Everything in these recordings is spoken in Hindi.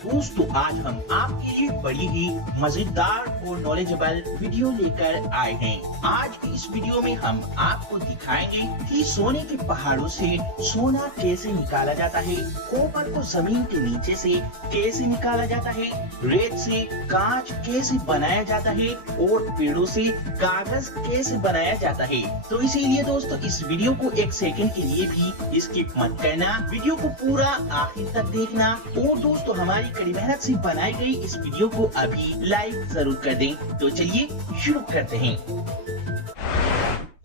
दोस्तों आज हम आपके लिए बड़ी ही मजेदार और नॉलेजेबल वीडियो लेकर आए हैं। आज की इस वीडियो में हम आपको दिखाएंगे कि सोने के पहाड़ों से सोना कैसे निकाला जाता है, कॉपर को जमीन के नीचे से कैसे निकाला जाता है, रेत से कांच कैसे बनाया जाता है और पेड़ों से कागज कैसे बनाया जाता है। तो इसीलिए दोस्तों इस वीडियो को एक सेकंड के लिए भी स्किप मत करना, वीडियो को पूरा आखिर तक देखना और दोस्तों हमारी कड़ी मेहनत से बनाई गई इस वीडियो को अभी लाइक जरूर कर दें। तो चलिए शुरू करते हैं।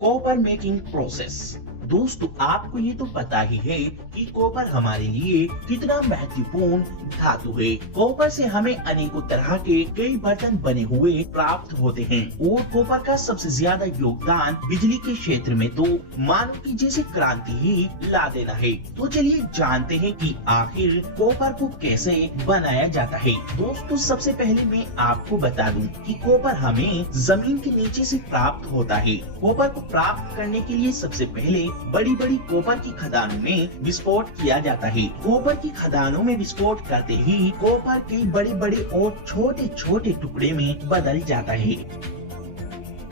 Copper making process. दोस्तों आपको ये तो पता ही है कि कॉपर हमारे लिए कितना महत्वपूर्ण धातु है। कॉपर से हमें अनेकों तरह के कई बर्तन बने हुए प्राप्त होते हैं और कॉपर का सबसे ज्यादा योगदान बिजली के क्षेत्र में तो मानव की जैसे क्रांति ही ला देना है। तो चलिए जानते हैं कि आखिर कॉपर को कैसे बनाया जाता है। दोस्तों सबसे पहले मैं आपको बता दूं कि कॉपर हमें जमीन के नीचे से प्राप्त होता है। कॉपर को प्राप्त करने के लिए सबसे पहले बड़ी बड़ी कॉपर की खदानों में विस्फोट किया जाता है। कॉपर की खदानों में विस्फोट करते ही कॉपर के बड़े बड़े और छोटे छोटे टुकड़े में बदल जाता है।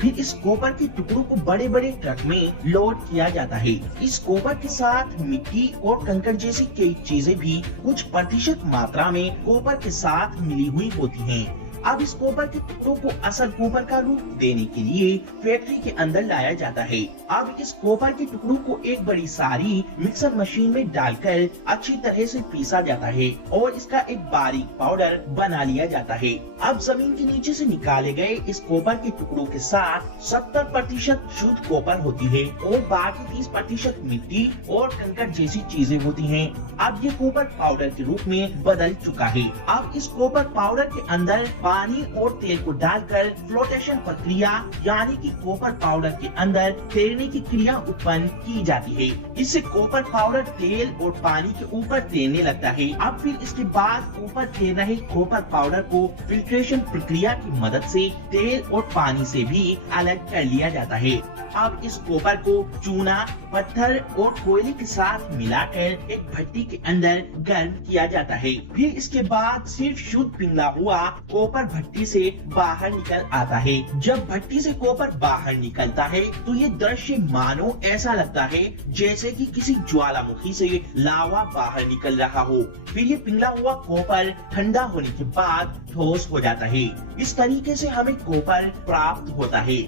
फिर इस कॉपर के टुकड़ों को बड़े बड़े ट्रक में लोड किया जाता है। इस कॉपर के साथ मिट्टी और कंकड़ जैसी कई चीजें भी कुछ प्रतिशत मात्रा में कॉपर के साथ मिली हुई होती हैं। अब इस कॉपर के टुकड़ों को असल कॉपर का रूप देने के लिए फैक्ट्री के अंदर लाया जाता है। अब इस कॉपर के टुकड़ों को एक बड़ी सारी मिक्सर मशीन में डालकर अच्छी तरह से पीसा जाता है और इसका एक बारीक पाउडर बना लिया जाता है। अब जमीन के नीचे से निकाले गए इस कॉपर के टुकड़ों के साथ 70% शुद्ध कॉपर होती है और बाकी 30% मिट्टी और कंकड़ जैसी चीजें होती हैं। अब ये कॉपर पाउडर के रूप में बदल चुका है। अब इस कॉपर पाउडर के अंदर पानी और तेल को डालकर फ्लोटेशन प्रक्रिया यानी कि कॉपर पाउडर के अंदर तैरने की क्रिया उत्पन्न की जाती है। इससे कॉपर पाउडर तेल और पानी के ऊपर तैरने लगता है। अब फिर इसके बाद ऊपर तैर रहे कॉपर पाउडर को फिल्ट्रेशन प्रक्रिया की मदद से तेल और पानी से भी अलग कर लिया जाता है। अब इस कॉपर को चूना, पत्थर और कोयले के साथ मिलाकर एक भट्टी के अंदर गर्म किया जाता है। फिर इसके बाद सिर्फ शुद्ध पिघला हुआ कॉपर भट्टी से बाहर निकल आता है। जब भट्टी से कॉपर बाहर निकलता है तो ये दृश्य मानो ऐसा लगता है जैसे कि किसी ज्वालामुखी से लावा बाहर निकल रहा हो। फिर ये पिघला हुआ कॉपर ठंडा होने के बाद ठोस हो जाता है। इस तरीके से हमें कॉपर प्राप्त होता है।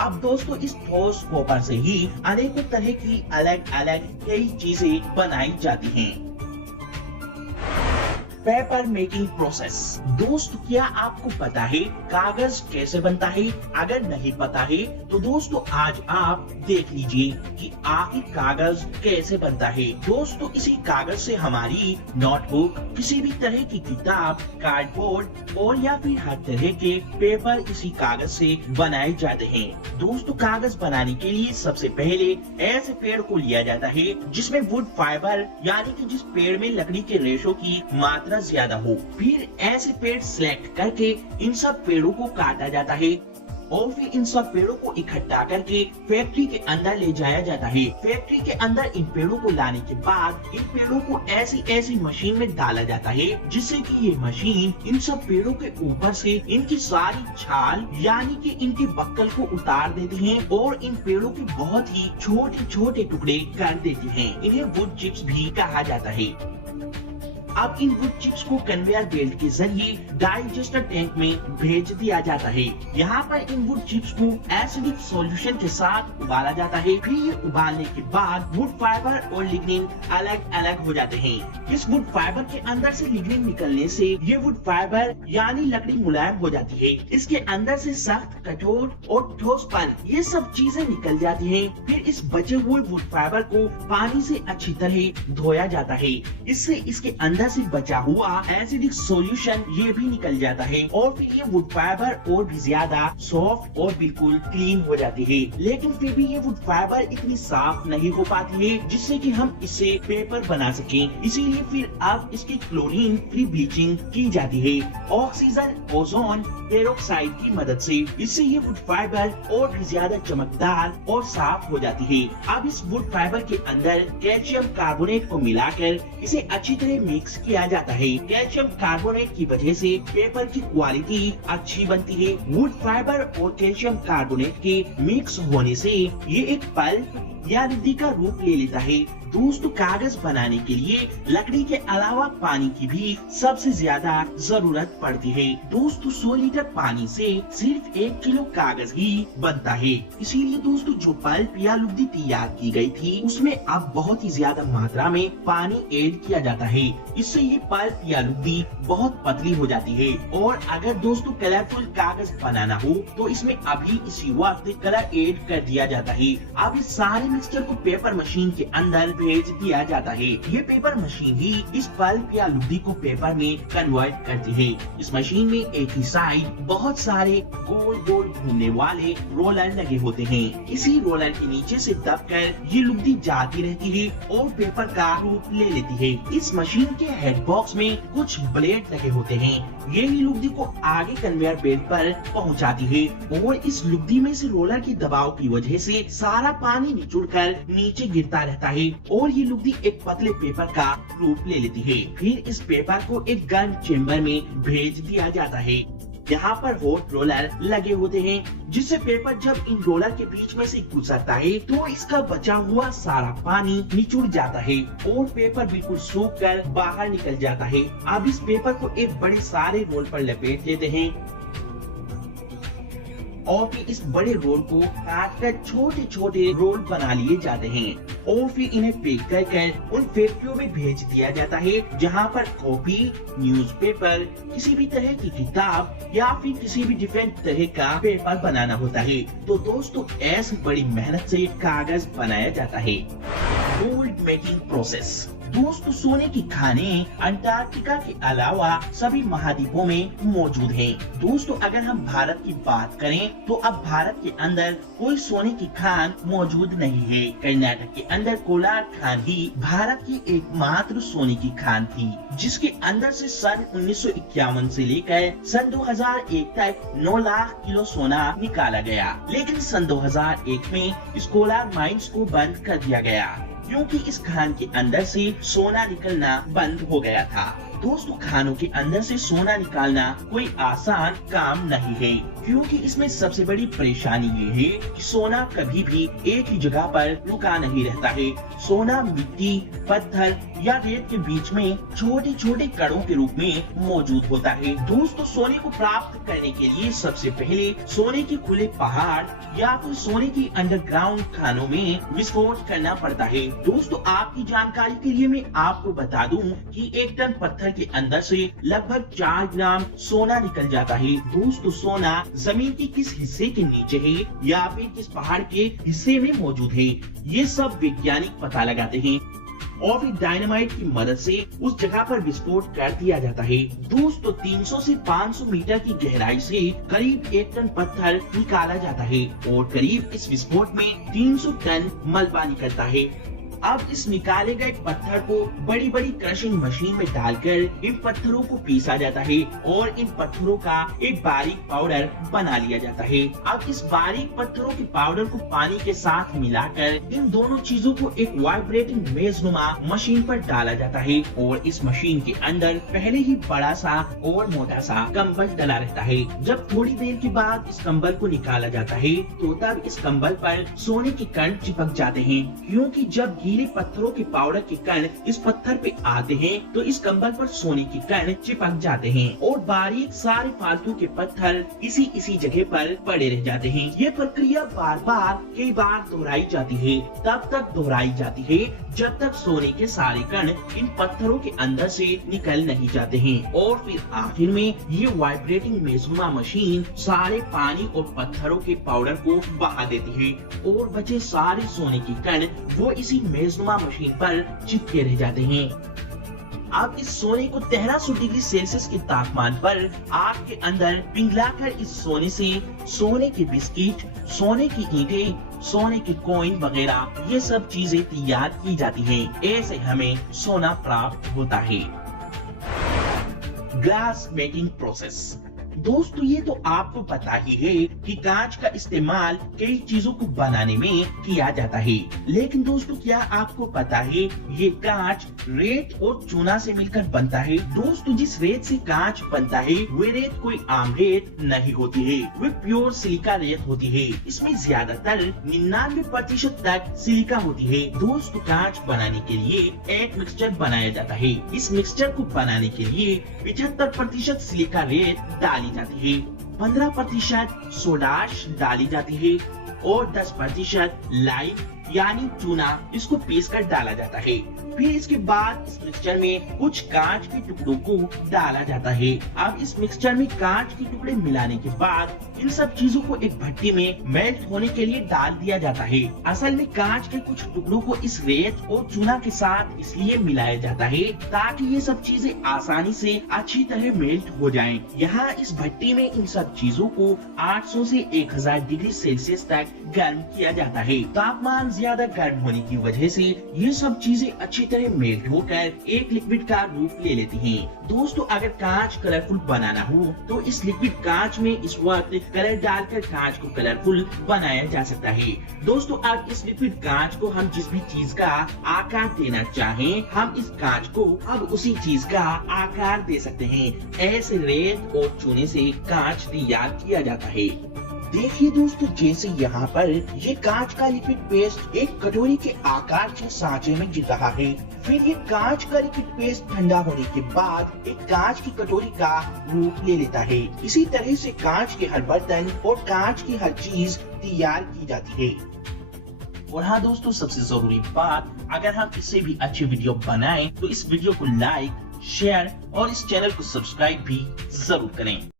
अब दोस्तों इस ठोस कॉपर से ही अनेकों तरह की अलग अलग कई चीजें बनाई जाती हैं। Paper making process. दोस्तों क्या आपको पता है कागज कैसे बनता है? अगर नहीं पता है तो दोस्तों आज आप देख लीजिए कि आखिर कागज कैसे बनता है। दोस्तों इसी कागज से हमारी नोटबुक, किसी भी तरह की किताब, कार्डबोर्ड और या फिर हर तरह के पेपर इसी कागज से बनाए जाते हैं। दोस्तों कागज बनाने के लिए सबसे पहले ऐसे पेड़ को लिया जाता है जिसमें वुड फाइबर यानी कि जिस पेड़ में लकड़ी के रेशों की मात्रा ज्यादा हो। फिर ऐसे पेड़ सिलेक्ट करके इन सब पेड़ों को काटा जाता है और फिर इन सब पेड़ों को इकट्ठा करके फैक्ट्री के अंदर ले जाया जाता है। फैक्ट्री के अंदर इन पेड़ों को लाने के बाद इन पेड़ों को ऐसी मशीन में डाला जाता है जिससे कि ये मशीन इन सब पेड़ों के ऊपर से इनकी सारी छाल यानी कि इनके बक्कल को उतार देती है और इन पेड़ों के बहुत ही छोटे छोटे टुकड़े कर देती है। इन्हें वुड चिप्स भी कहा जाता है। अब इन वुड चिप्स को कन्वेयर बेल्ट के जरिए डाइजेस्टर टैंक में भेज दिया जाता है। यहाँ पर इन वुड चिप्स को एसिडिक सॉल्यूशन के साथ उबाला जाता है। फिर ये उबालने के बाद वुड फाइबर और लिग्निन अलग अलग हो जाते हैं। इस वुड फाइबर के अंदर से लिग्निन निकलने से ये वुड फाइबर यानी लकड़ी मुलायम हो जाती है। इसके अंदर से सख्त, कठोर और ठोसपन ये सब चीजें निकल जाती हैं। फिर इस बचे हुए वुड फाइबर को पानी से अच्छी तरह धोया जाता है। इससे इसके अंदर अंदर से बचा हुआ एसिडिक सॉल्यूशन ये भी निकल जाता है और फिर ये वुड फाइबर और भी ज्यादा सॉफ्ट और बिल्कुल क्लीन हो जाती है। लेकिन फिर भी ये वुड फाइबर इतनी साफ नहीं हो पाती है जिससे कि हम इससे पेपर बना सकें। इसीलिए फिर अब इसकी क्लोरीन फ्री ब्लीचिंग की जाती है ऑक्सीजन ओजोन पेरोक्साइड की मदद से। इससे ये वुड फाइबर और भी ज्यादा चमकदार और साफ हो जाती है। अब इस वुड फाइबर के अंदर कैल्शियम कार्बोनेट को मिलाकर इसे अच्छी तरह मिक्स किया जाता है। कैल्शियम कार्बोनेट की वजह से पेपर की क्वालिटी अच्छी बनती है। वुड फाइबर और कैल्शियम कार्बोनेट के मिक्स होने से ये एक पल्प या लुगदी का रूप ले लेता है। दोस्तों, कागज बनाने के लिए लकड़ी के अलावा पानी की भी सबसे ज्यादा जरूरत पड़ती है। दोस्तों, 100 लीटर पानी से सिर्फ 1 किलो कागज ही बनता है। इसीलिए दोस्तों, जो पल्प या लुगदी तैयार की गई थी उसमें अब बहुत ही ज्यादा मात्रा में पानी ऐड किया जाता है। इससे ये पल्प या लुगदी बहुत पतली हो जाती है। और अगर दोस्तों कलरफुल कागज बनाना हो तो इसमें अभी इसी वक्त कलर ऐड कर दिया जाता है। अब इस सारे मिक्सचर को पेपर मशीन के अंदर भेज दिया जाता है। ये पेपर मशीन ही इस पल्प या लुगदी को पेपर में कन्वर्ट करती है। इस मशीन में एक ही साइड बहुत सारे गोल गोल घूमने वाले रोलर लगे होते हैं। इसी रोलर के नीचे से दबकर ये लुगदी जाती रहती है और पेपर का रूप ले लेती है। इस मशीन के हेड बॉक्स में कुछ ब्लेड लगे होते हैं। ये ही लुगदी को आगे कन्वेयर बेल्ट पर पहुंचाती है और इस लुगदी में से रोलर के दबाव की वजह से सारा पानी निचुड़कर नीचे गिरता रहता है और ये लुगदी एक पतले पेपर का रूप ले लेती है। फिर इस पेपर को एक गर्म चेम्बर में भेज दिया जाता है। यहाँ पर हॉट रोलर लगे होते हैं जिससे पेपर जब इन रोलर के बीच में से गुजरता है तो इसका बचा हुआ सारा पानी निचुड़ जाता है और पेपर बिल्कुल सूख कर बाहर निकल जाता है। अब इस पेपर को एक बड़े सारे रोल पर लपेट देते हैं और फिर इस बड़े रोल को काट कर छोटे छोटे रोल बना लिए जाते हैं और फिर इन्हें पैक कर उन फैक्ट्रियों में भेज दिया जाता है जहां पर कॉपी, न्यूज़पेपर, किसी भी तरह की किताब या फिर किसी भी डिफरेंट तरह का पेपर बनाना होता है। तो दोस्तों, ऐसी बड़ी मेहनत से कागज बनाया जाता है। Gold making process. दोस्तों, सोने की खानें अंटार्कटिका के अलावा सभी महाद्वीपों में मौजूद हैं। दोस्तों, अगर हम भारत की बात करें तो अब भारत के अंदर कोई सोने की खान मौजूद नहीं है। कर्नाटक के अंदर कोलार खान ही भारत की एकमात्र सोने की खान थी जिसके अंदर से सन 1951 से लेकर सन 2001 तक 9 लाख किलो सोना निकाला गया। लेकिन सन 2001 में इस कोलार माइंस को बंद कर दिया गया क्योंकि इस खान के अंदर से सोना निकलना बंद हो गया था। दोस्तों, खानों के अंदर से सोना निकालना कोई आसान काम नहीं है क्योंकि इसमें सबसे बड़ी परेशानी ये है कि सोना कभी भी एक ही जगह पर रुका नहीं रहता है। सोना मिट्टी, पत्थर या रेत के बीच में छोटे छोटे कणों के रूप में मौजूद होता है। दोस्तों, सोने को प्राप्त करने के लिए सबसे पहले सोने के खुले पहाड़ या फिर सोने की अंडरग्राउंड खानों में विस्फोट करना पड़ता है। दोस्तों, आपकी जानकारी के लिए मैं आपको बता दूं कि 1 टन पत्थर के अंदर से लगभग 4 ग्राम सोना निकल जाता है। दोस्तों, सोना जमीन के किस हिस्से के नीचे है या फिर किस पहाड़ के हिस्से में मौजूद है, ये सब वैज्ञानिक पता लगाते हैं और फिर डायनामाइट की मदद से उस जगह पर विस्फोट कर दिया जाता है। दोस्तों, 300 से 500 मीटर की गहराई से करीब 1 टन पत्थर निकाला जाता है और करीब इस विस्फोट में 300 टन मलबा निकलता है। अब इस निकाले गए पत्थर को बड़ी बड़ी क्रशिंग मशीन में डालकर इन पत्थरों को पीसा जाता है और इन पत्थरों का एक बारीक पाउडर बना लिया जाता है। अब इस बारीक पत्थरों के पाउडर को पानी के साथ मिलाकर इन दोनों चीजों को एक वाइब्रेटिंग मेजनुमा मशीन पर डाला जाता है और इस मशीन के अंदर पहले ही बड़ा सा और मोटा सा कंबल डला रहता है। जब थोड़ी देर के बाद इस कंबल को निकाला जाता है तो तब इस कंबल पर सोने के कण चिपक जाते हैं क्योंकि जब गीले पत्थरों के पाउडर के कण इस पत्थर पे आते हैं तो इस कंबल पर सोने के कण चिपक जाते हैं और बारीक सारे फालतू के पत्थर इसी जगह पर पड़े रह जाते हैं। ये प्रक्रिया बार बार कई बार दोहराई जाती है, तब तक दोहराई जाती है जब तक सोने के सारे कण इन पत्थरों के अंदर से निकल नहीं जाते हैं और फिर आखिर में ये वाइब्रेटिंग मेजनुमा मशीन सारे पानी और पत्थरों के पाउडर को बहा देती है और बचे सारे सोने के कण वो इसी मेजनुमा मशीन पर चिपके रह जाते हैं। अब इस सोने को 1300 डिग्री सेल्सियस के तापमान पर आग के अंदर पिघलाकर इस सोने से सोने के बिस्किट, सोने की ईंटें, सोने के कॉइन वगैरह ये सब चीजें तैयार की जाती हैं। ऐसे हमें सोना प्राप्त होता है। Glass making process. दोस्तों ये तो आपको पता ही है कि कांच का इस्तेमाल कई चीजों को बनाने में किया जाता है, लेकिन दोस्तों क्या आपको पता है ये कांच रेत और चूना से मिलकर बनता है। दोस्तों जिस रेत से कांच बनता है वे रेत कोई आम रेत नहीं होती है, वे प्योर सिलिका रेत होती है। इसमें ज्यादातर 99% तक सिलिका होती है। दोस्तों कांच बनाने के लिए एक मिक्सचर बनाया जाता है। इस मिक्सचर को बनाने के लिए 75% सिलिका रेत डाली जाती है, 15% सोडाश डाली जाती है और 10% लाइम यानी चूना इसको पीस कर डाला जाता है। फिर इसके बाद इस मिक्सचर में कुछ कांच के टुकड़ों को डाला जाता है। अब इस मिक्सचर में कांच के टुकड़े मिलाने के बाद इन सब चीजों को एक भट्टी में मेल्ट होने के लिए डाल दिया जाता है। असल में कांच के कुछ टुकड़ों को इस रेत और चूना के साथ इसलिए मिलाया जाता है ताकि ये सब चीजें आसानी से अच्छी तरह मेल्ट हो जाएं। यहाँ इस भट्टी में इन सब चीजों को 800 से 1000 डिग्री सेल्सियस तक गर्म किया जाता है। तापमान ज्यादा गर्म होने की वजह से ये सब चीजें अच्छी तरह मेल्ट होकर एक लिक्विड का रूप ले लेती हैं। दोस्तों अगर कांच कलरफुल बनाना हो तो इस लिक्विड कांच में इस वक्त कलर डालकर कांच को कलरफुल बनाया जा सकता है। दोस्तों अब इस लिक्विड कांच को हम जिस भी चीज का आकार देना चाहें हम इस कांच को अब उसी चीज का आकार दे सकते हैं। ऐसे रेत और चूने से कांच तैयार किया जाता है। देखिए दोस्तों जैसे यहाँ पर ये कांच का लिक्विड पेस्ट एक कटोरी के आकार के सांचे में गिर रहा है। फिर ये कांच का लिक्विड पेस्ट ठंडा होने के बाद एक कांच की कटोरी का रूप ले लेता है। इसी तरह से कांच के हर बर्तन और कांच की हर चीज तैयार की जाती है। और हाँ दोस्तों सबसे जरूरी बात, अगर हम इससे भी अच्छी वीडियो बनाएं तो इस वीडियो को लाइक, शेयर और इस चैनल को सब्सक्राइब भी जरूर करें।